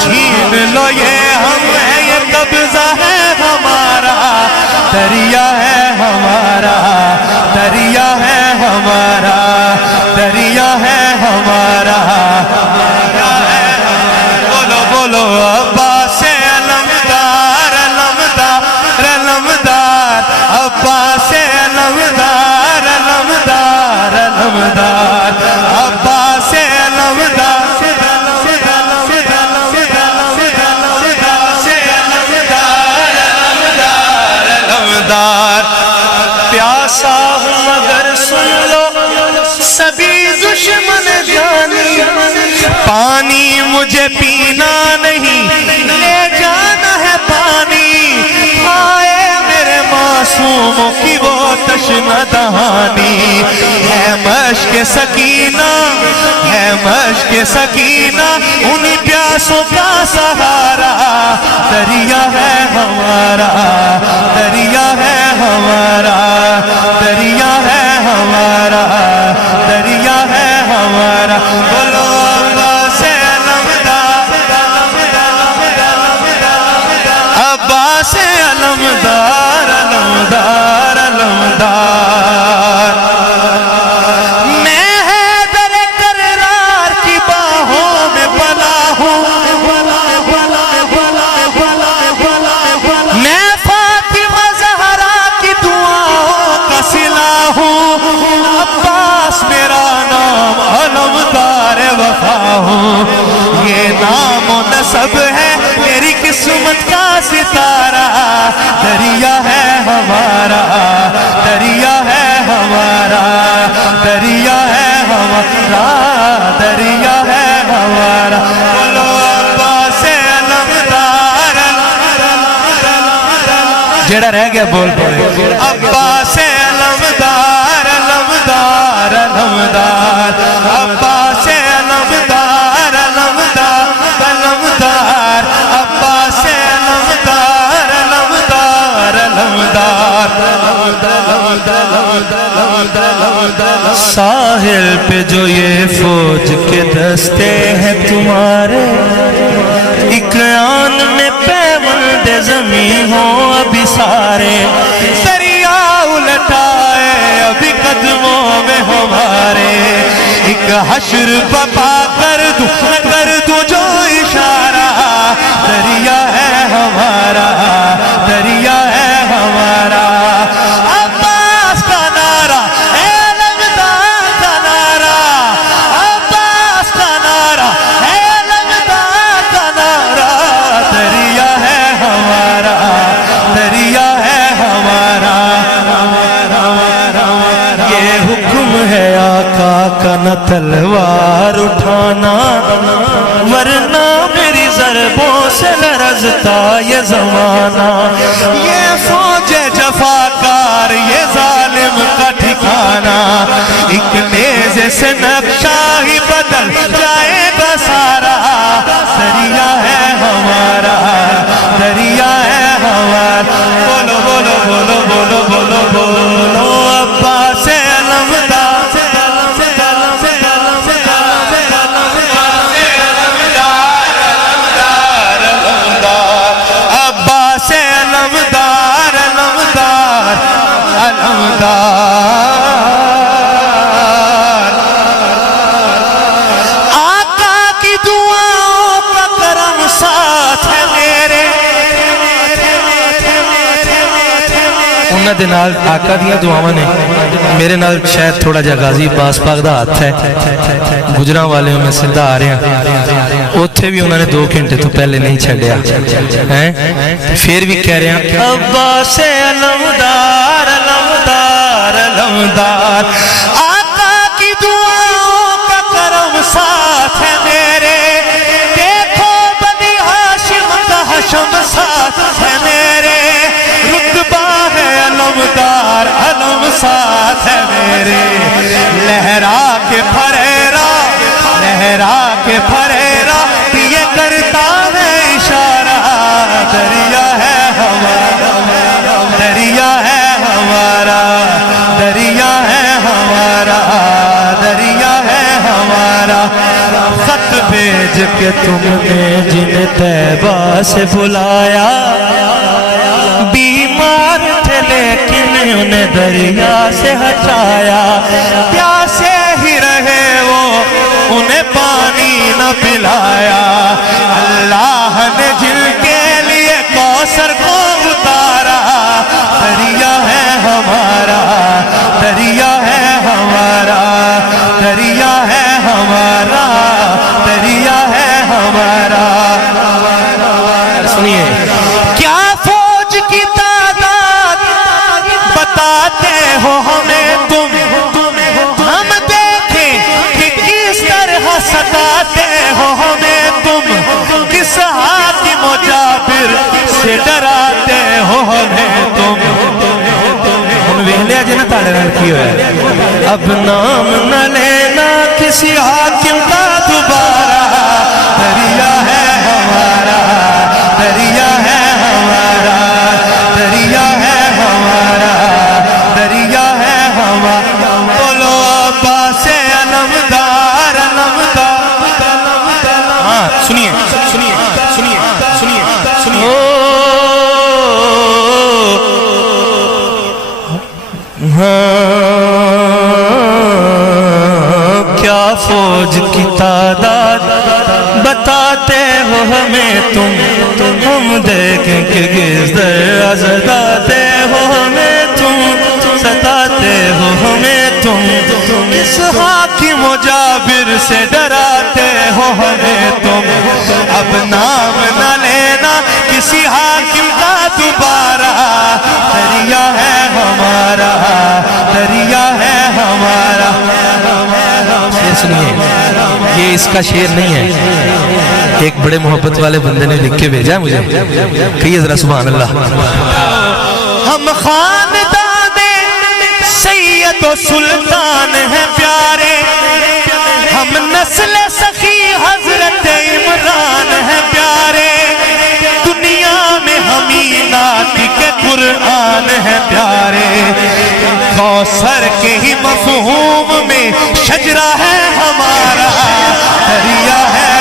چھین لو یہ ہم ہیں، یہ قبضہ ہے ہمارا، دریا ہے ہمارا، دریا ہے ہمارا، دریا ہے ہمارا، بولو بولو عباس علمدار علمدار علمدار، عباس علمدار علمدار علمدار، عباس علمدار علمدار، پیاسا ہوں مگر سن لو سبھی دشمن جانی، پانی مجھے پینا نہیں لے جانا ہے پانی، آئے میرے معصوموں کی وہ تشنہ دہانی، ہے مشک سکینہ ہے مشک سکینہ انہی پیاسوں کا سہارا، دریا ہے ہمارا، دریا ہے ہمارا، دریا ہے ہمارا، دریا ہے ہمارا، بولو عباس علمدار عباس علمدار علمدار علمدار، میں حیدر کرار کی باہوں میں پلا ہوں، میں فاطمہ زہرا کی دعاؤں کا صلہ ہوں، عباس میرا نام علمدار وفا ہوں، یہ نام و نسب ہے میری قسمت کا ستارہ، دریا ہے ہمارا، دریا ہے ہمارا، دریا ہے ہمارا، دریا ہے ہمارا، بولو عباس علمدار، جڑا رہ گیا بول پڑے، عباس علمدار علمدار علمدار، عباس علمدار علمدار علمدار، عباس علمدار علمدار علمدار، ساحل پہ جو یہ فوج کے دستے ہیں تمہارے، ایک آن میں پیوند زمین ہو ابھی سارے، دریا الٹائے ابھی قدموں میں ہمارے، ایک حشر بپا کر دوں جو اشارہ، دریا ہے ہمارا، دریا ہے ہمارا، عباس کا نعرہ اے علمدار کا نعرہ، عباس کا نعرہ اے علمدار کا نعرہ، دریا ہے ہمارا، دریا ہے ہمارا، یہ حکم ہے آقا کا نہ تلوار اٹھانا، ورنہ میری ضربوں سے لرزتا یہ زمانہ، یہ فوج جفاکار یہ ظالم کا ٹھکانہ، ایک نیزے سے نقشہ ہی بدل جائے گا سارا، دریا ہے ہمارا، دریا ہے ہمارا، بولو بولو بولو بولو بولو بولو عباس علمدار آقا کی دعاؤں کا کرم ساتھ ہے میرے، انہاں دے نال آقا دیا دعاواں نے میرے نال شاید تھوڑا جا غازی عباس پاک دا ہاتھ ہے، گجراں والے میں سندھا آ رہے ہیں، اوتھے بھی انہوں نے 2 گھنٹے تو پہلے نہیں چھڑیا، پھر بھی کہہ رہے ہیں عباس علمدار علمدار علمدار، آقا کی دعاؤں کا کرم ساتھ ہے میرے، دیکھو بنی ہاشم کا حشم ساتھ ہے میرے، رتبہ ہے علمدار علم ساتھ ہے میرے، لہرا کے پھریرا لہرا کے پھریرا یہ کرتا ہے اشارہ، دریا ہے ہمارا، دریا ہے ہمارا، دریا ہے ہمارا، دریا ہے ہمارا، خط پہ بھیج کے تم نے جنہیں طیبہ سے بلایا، بیمار تھے لیکن انہیں دریا سے ہٹایا، پیاسے ہی رہے وہ انہیں پانی نہ پلایا، اللہ نے جن کے لیے کوثر کو اتارا، دریا ہے ہمارا، دریا ہے ہمارا، دریا ہے ہمارا، دریا ہے ہمارا۔ سنیے، کیا فوج کی تعداد بتاتے ہو ہمیں تم، ہم دیکھیں کہ کس طرح ستاتے ہو ہمیں تم، کس حاکم و جابر سے ڈراتے ہو ہمیں تم۔ ویلیا جنہ تاڑے نال کی ہوئے، اب نام نہ لینا کسی حاکم کا دوبارہ، دریا ہے ہمارا، دریا ہے ہمارا، دریا ہے ہمارا، دریا ہے ہمارا۔ بولو عباس علمدار، علمدار۔ ہاں سنیے سنیے سنیے سنیے سنیے، کیا فوج کی تعداد بتاتے ہو ہمیں تم، ہم دیکھیں کہ کس طرح ستاتے ہو ہمیں تم، ستاتے ہو ہمیں تم، کس حاکم و جابر سے ڈراتے ہو ہمیں تم۔ اب نام نہ لینا کسی حاکم کا دوبارہ، دریا ہے ہمارا، دریا ہے ہمارا۔ شعر سنیے، یہ اس کا شعر نہیں ہے، ایک بڑے محبت والے بندے نے لکھ کے بھیجا ہے مجھے، کہیے ذرا سبحان اللہ۔ ہم خاندان سید و سلطان ہیں پیارے، ہم نسل سخی حضرت عمران ہیں پیارے، دنیا میں ہمیں ناطق قرآن ہیں پیارے، کوثر کے ہی مفہوم میں شجرہ ہے ہمارا، دریا ہے